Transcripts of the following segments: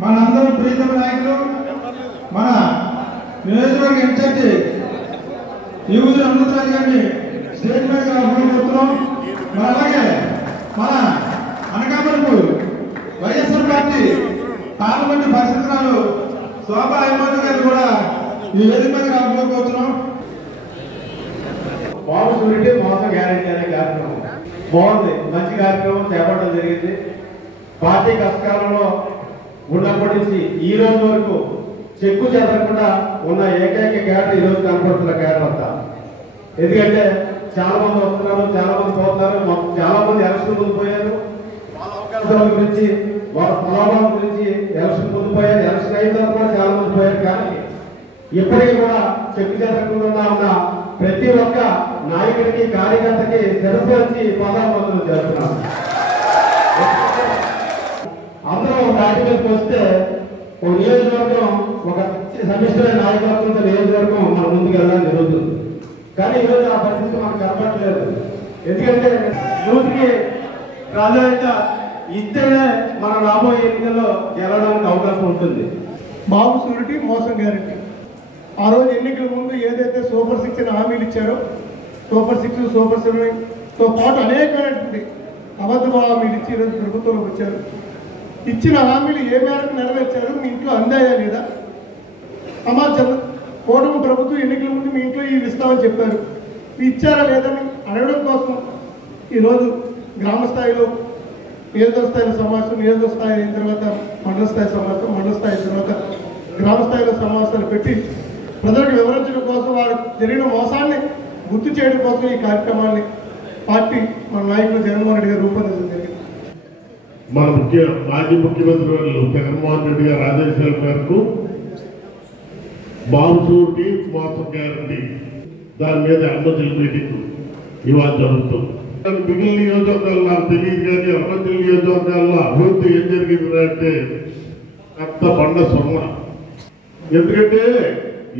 మనందరం ప్రీతమ నాయకులు మన నియోజకవర్గ ఇన్ఛార్జి యూజీ అమృతరాజు గారిని స్టేజ్ మీద అభినందిస్తున్నాం. అలాగే మన అనకాపల్లి వైఎస్ఆర్ పార్టీ పార్లమెంటు పరిశీలనలు శోభా అభిమానులు గారు కూడా ఈ వేదిక మీద అభినందిస్తున్నాం. బాబు షూరిటీ మోసం గ్యారెంటీ అనే కార్యక్రమం బాగుంది, మంచి కార్యక్రమం చేపట్టడం జరిగింది. పార్టీ కష్టకాలంలో ఉన్నప్పటి నుంచి ఈ రోజు వరకు చెక్కు చెదరకుండా ఉన్న ఏకైక క్యాడర్ ఈ రోజు కనపడుతున్న క్యాడర్ అంతా. ఎందుకంటే చాలా మంది వస్తున్నారు, చాలా మంది పోతున్నారు, చాలా మంది ఎలక్షన్ ముందు పోయారు. వాళ్ళ అవకాశాల గురించి, వాళ్ళ ప్రలోభాల గురించి ఎలక్షన్ ముందు పోయారు, ఎలక్షన్ అయిన తర్వాత కూడా చాలా మంది పోయారు. కానీ ఇప్పటికీ కూడా చెక్కు చెదరకుండా ఉన్న ప్రతి ఒక్క నాయకుడికి, కార్యకర్తకి శిరస్సు వచ్చి పాదాలు చేస్తున్నారు. అందరూ ఒక పార్టీ మీదకి వస్తే ఒక నియోజకవర్గం, ఒక సమిష్టి నాయకత్వంతో నియోజకవర్గం మన ముందుకు వెళ్ళడం జరుగుతుంది. కానీ ఈరోజు ఆ పరిస్థితి మనకు కనపడట్లేదు. ఎందుకంటే యూత్కి ప్రాధాన్యత ఇస్తేనే మన రాబోయే ఎన్నికల్లో గెలవడానికి అవకాశం ఉంటుంది. బాబు షూరిటీ మోసం గ్యారెంటీ. ఆ రోజు ఎన్నికల ముందు ఏదైతే సూపర్ 6 హామీలు ఇచ్చారో, సూపర్ 6, సూపర్ 7తో పాటు అనేకమైనటువంటి అబద్ధ హామీలు ఇచ్చి ఈరోజు ప్రభుత్వంలోకి వచ్చారు. ఇచ్చిన హామీలు ఏ మేరకు నెరవేర్చారు, మీ ఇంట్లో అందాయా లేదా సమాచారం. కూటమి ప్రభుత్వం ఎన్నికల ముందు మీ ఇంట్లో ఇవి ఇస్తామని చెప్పారు, ఇచ్చారా లేదని అడగడం కోసం ఈరోజు గ్రామ స్థాయిలో నియోజక స్థాయిలో సమావేశం, నియోజక స్థాయి అయిన తర్వాత మండల స్థాయి సమావేశం, మండల స్థాయి తర్వాత గ్రామ స్థాయిలో సమావేశాలు పెట్టి ప్రజలకు వివరించడం కోసం, వారు జరిగిన మోసాన్ని గుర్తు చేయడం కోసం ఈ కార్యక్రమాన్ని పార్టీ మన నాయకులు జగన్మోహన్ రెడ్డి గారు రూపొందించడం జరిగింది. మన మాజీ ముఖ్యమంత్రి వర్యులు జగన్మోహన్ రెడ్డి గారి ఆదేశాల మేరకు బాబు షూరిటీ మోసం గ్యారెంటీ దాని మీద అరుణాచల్ మీటింగ్ ఇవాళ జరుగుతుంది. మిగిలిన నియోజకవర్గాలు నాకు తెలియదు, కానీ అరుణాచల్ నియోజకవర్గాల్లో అభివృద్ధి ఏం జరిగిందంటే అంత బండ సొమ్మ. ఎందుకంటే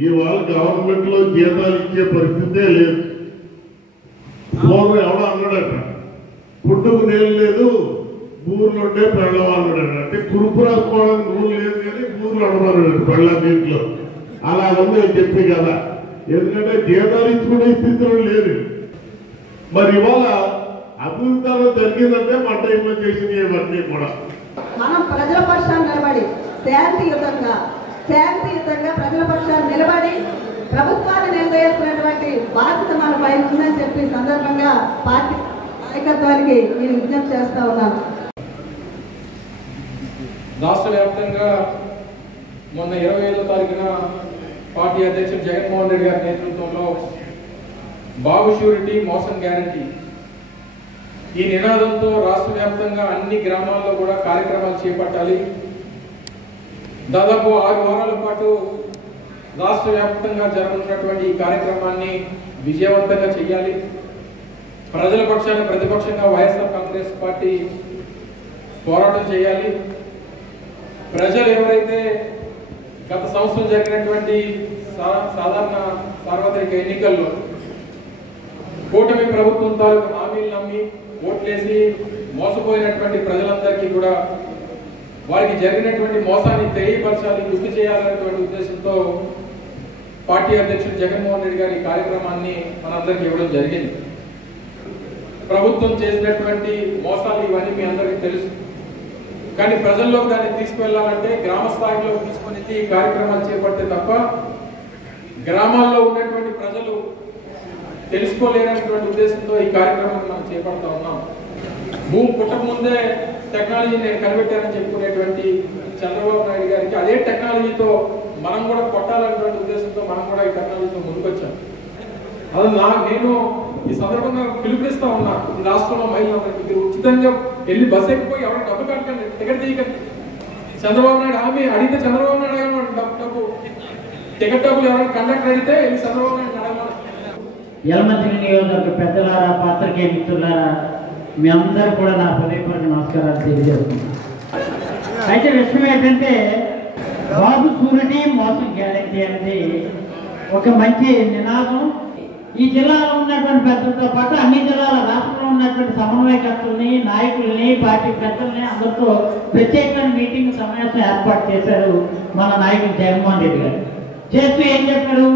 ఇవాళ గవర్నమెంట్ లో జీతాలు ఇచ్చే పరిస్థితే లేదు. పూర్వం ఎవడో అన్నాడట, పుట్టుకు నేలు లేదు, ఊర్లో ఉంటే పెళ్ళం అన్నాడు. అంటే కురుపు రాసుకోవడానికి ఊరు లేదు కానీ ఊర్లు అడమన్నాడు పెళ్ళ దీంట్లో. అలా ఉంది చెప్పి కదా. ఎందుకంటే జీతాలు ఇచ్చుకునే స్థితిలో లేదు. మరి ఇవాళ అభివృద్ధిలో జరిగిందంటే మన టైంలో చేసినవి ఇవన్నీ కూడా మనం ప్రజల పక్షాన్ని నిలబడి శాంతియుతంగా ప్రజల పక్షాన్ని నిలబడి ప్రభుత్వాన్ని నిర్ణయిస్తున్నటువంటి బాధ్యత మన పైన ఉందని చెప్పి సందర్భంగా పార్టీ నాయకత్వానికి నేను విజ్ఞప్తి చేస్తా ఉన్నాను. రాష్ట్ర వ్యాప్తంగా మొన్న 25వ తారీఖున పార్టీ అధ్యక్షుడు జగన్మోహన్ రెడ్డి గారి నేతృత్వంలో బాబు షూరిటీ మోసం గ్యారంటీ ఈ నినాదంతో రాష్ట్ర వ్యాప్తంగా అన్ని గ్రామాల్లో కూడా కార్యక్రమాలు చేపట్టాలి. దాదాపు 6 వారాల పాటు రాష్ట్ర వ్యాప్తంగా జరుగుతున్నటువంటి ఈ కార్యక్రమాన్ని విజయవంతంగా చేయాలి. ప్రజల పక్షాన ప్రతిపక్షంగా వైఎస్ఆర్ కాంగ్రెస్ పార్టీ పోరాటం చేయాలి. ప్రజలు ఎవరైతే గత సంవత్సరం జరిగినటువంటి సాధారణ సార్వత్రిక ఎన్నికల్లో కూటమి ప్రభుత్వం తాలూకు హామీలు నమ్మి ఓట్లేసి మోసపోయినటువంటి ప్రజలందరికీ కూడా వారికి జరిగినటువంటి మోసాన్ని తెలియపరచాలి, గుర్తు చేయాలనేటువంటి ఉద్దేశంతో పార్టీ అధ్యక్షుడు జగన్మోహన్ రెడ్డి గారి కార్యక్రమాన్ని మనందరికీ ఇవ్వడం జరిగింది. ప్రభుత్వం చేసినటువంటి మోసాలు ఇవన్నీ మీ అందరికీ తెలుసు. కానీ ప్రజల్లోకి దాన్ని తీసుకువెళ్ళాలంటే గ్రామ స్థాయిలో తీసుకుని ఈ కార్యక్రమాలు చేపడితే తప్ప గ్రామాల్లో ఉన్నటువంటి ప్రజలు తెలుసుకోలేనటువంటి ఉద్దేశంతో ఈ కార్యక్రమాన్ని మనం చేపడతా ఉన్నాం. భూమి పుట్టక ముందే టెక్నాలజీ నేను కనిపెట్టానని చెప్పుకునేటువంటి చంద్రబాబు నాయుడు గారికి అదే టెక్నాలజీతో మనం కూడా కొట్టాలనేటువంటి ఉద్దేశంతో మనం కూడా ఈ టెక్నాలజీతో ముందుకొచ్చాం. అది నేను ఈ సందర్భంగా పిలుపునిస్తా ఉన్నా, ఈ రాష్ట్రంలో మహిళలందరికీ మీరు ఉచితంగా వెళ్ళి బస్ ఎక్కిపోయి ఎవరు డబ్బు కట్టండి, టికెట్ తీయకండి. చంద్రబాబు నాయుడు హామీ అడిగితే చంద్రబాబు నాయుడు అడగమని డబ్బు టికెట్ డబ్బులు ఎవరైనా కండక్టర్ అడిగితే వెళ్ళి చంద్రబాబు నాయుడు అడగమని. యలమంచిలి నియోజకవర్గ పెద్దలారా, పాత్రికేయ మిత్రులారా, మీ అందరూ కూడా నా హృదయపూర్వక నమస్కారాలు తెలియజేస్తున్నాను. అయితే విషయం ఏంటంటే బాబు షూరిటీ మోసం గ్యారెంటీ అనేది ఒక మంచి నినాదం. ఈ జిల్లాలో ఉన్నటువంటి పెద్దలతో పాటు అన్ని జిల్లాల రాష్ట్రంలో ఉన్నటువంటి సమన్వయకర్తల్ని, నాయకుల్ని, పార్టీ పెద్దల్ని అందరితో ప్రత్యేకమైన మీటింగ్ సమావేశం ఏర్పాటు చేశారు మన నాయకులు జగన్మోహన్ రెడ్డి గారు. చేస్తూ ఏం చెప్పారు,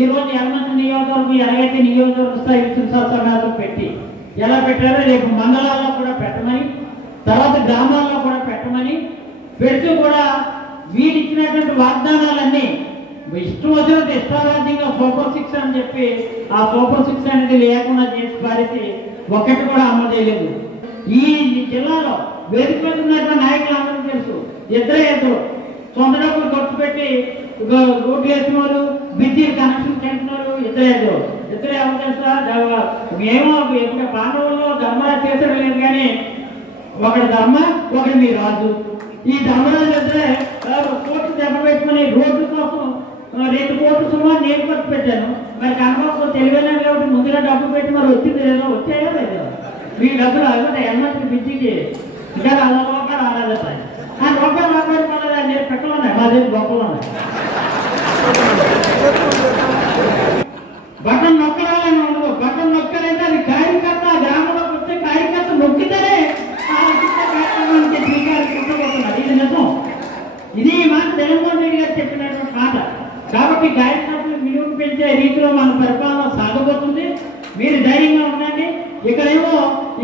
ఈ రోజు యలమంచి నియోజకవర్గం ఎలాగైతే నియోజకవర్గ స్థాయి విస్తృత సమావేశం పెట్టి ఎలా పెట్టారో రేపు మండలాల్లో కూడా పెట్టమని, తర్వాత గ్రామాల్లో కూడా పెట్టమని పెడుతూ కూడా వీరు ఇచ్చినటువంటి వాగ్దానాలన్నీ ఇష్టం వచ్చినట్టు ఇష్టారాజ్యంగా సూపర్ 6 అని చెప్పి ఆ సూపర్ 6 అనేది లేకుండా చేసి పారేసి ఒక్కటి కూడా అమలు చేయలేదు. ఈ జిల్లాలో వేదిక మీద ఉన్నటువంటి నాయకులు అందరూ తెలుసు, ఇద్దరు సొంత డబ్బులు ఖర్చు పెట్టి రోడ్లు వేసిన వాళ్ళు, విద్యుత్ కనెక్షన్ చేసిన వాళ్ళు ఇద్దరు ఎవరు తెలుసా? ఏమో ఇప్పుడు పాండవుల్లో ధర్మరాజు చేసడం లేదు, కానీ ఒకటి ధర్మ, ఒకటి మీ రాజు. ఈ ధర్మరాజు అయితే కోట్లు దెబ్బ పెట్టుకుని రోడ్ల కోసం 2 కోట్లు సుమారు నేను ఖర్చు పెట్టాను. మరి కనబాబు తెలివైన కాబట్టి ముందుగా డబ్బు పెట్టి మరి వచ్చింది లేదో, వచ్చాయో లేదో మీ డబ్బులు అవ్వదు ఎన్నట్టు బిజీకి ఇంకా 100 రూపాయలు ఆరాధిస్తాయి. ఆ రూపాయలు పడలేదు అని చెప్పి పెట్టలు ఉన్నాయి, మా దగ్గర గొప్పలు ఉన్నాయి. బటన్ నొక్కరాలని ఉండదు, బటన్ నొక్కరైతే అది కార్యకర్త గ్రామంలోకి వచ్చే కార్యకర్త నొక్కితేనే కార్యక్రమానికి శ్రీకారం చుట్టబోతున్నారు. ఇది నిజం, ఇది మాట జగన్మోహన్ రెడ్డి గారు చెప్పినటువంటి మాట. కాబట్టి కార్యకర్తలు విలువను పెంచే రీతిలో మన పరిపాలన సాగబోతుంది. మీరు ధైర్యంగా ఉండండి. ఇక్కడేమో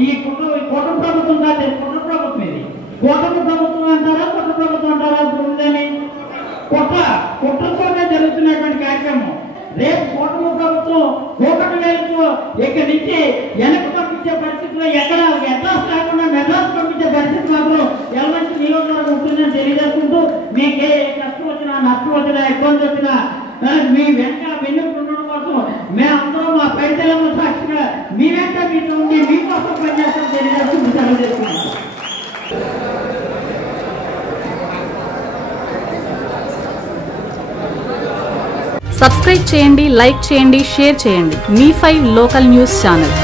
ఈ కూటమి ప్రభుత్వం కాదు, కుట్ర ప్రభుత్వం. ఇది కూటమి ప్రభుత్వం అంటారా, కుట్ర ప్రభుత్వం అంటారా? ఉందని కుట్రతోనే జరుగుతున్నటువంటి కార్యక్రమం. రేపు కూటమి ప్రభుత్వం కూటమి వేలతో ఇక్కడి నుంచి వెనక్కి పంపించే పరిస్థితిలో ఎక్కడ మెడ్రాస్ కాకుండా మెడ్రాస్ పంపించే పరిస్థితి మాత్రం యలమంచి నియోజకవర్గం ఉంటుందని తెలియజేసుకుంటూ మీకే కష్టం వచ్చినా, నష్టం వచ్చినా, ఇబ్బంది వచ్చినా మీ వెంట వెన్నుకు ఉండడం కోసం మేమందరం మా పైతలమ్మ సాక్షిగా మీ వెంట మీతో ఉండి మీకోసం పనిచేస్తాం తెలియజేస్తూ సెలవు చేసుకున్నాం. సబ్స్క్రైబ్ చేయండి, లైక్ చేయండి, షేర్ చేయండి. మీ5 లోకల్ న్యూస్ ఛానల్.